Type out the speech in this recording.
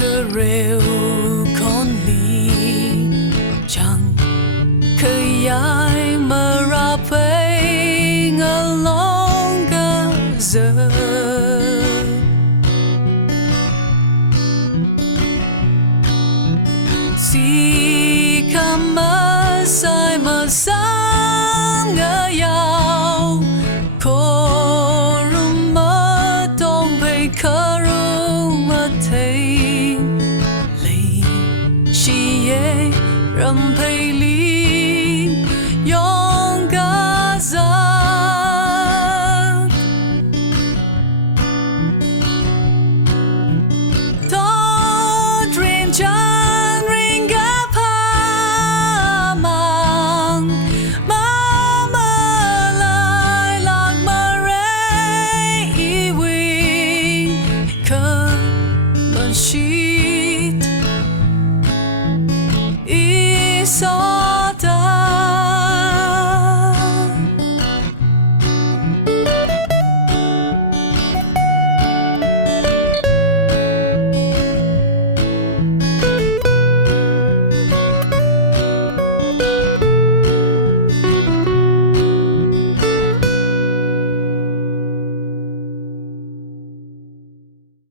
khờ rêu con ly chẳng khơi ai mà ra phê ngờ lòng cả giờ si khăm mà sai mà sáng ngỡ yào khô rung mơ đông về khờ rung mơ thấy lì chi ye rầm phê li yong cả giờ so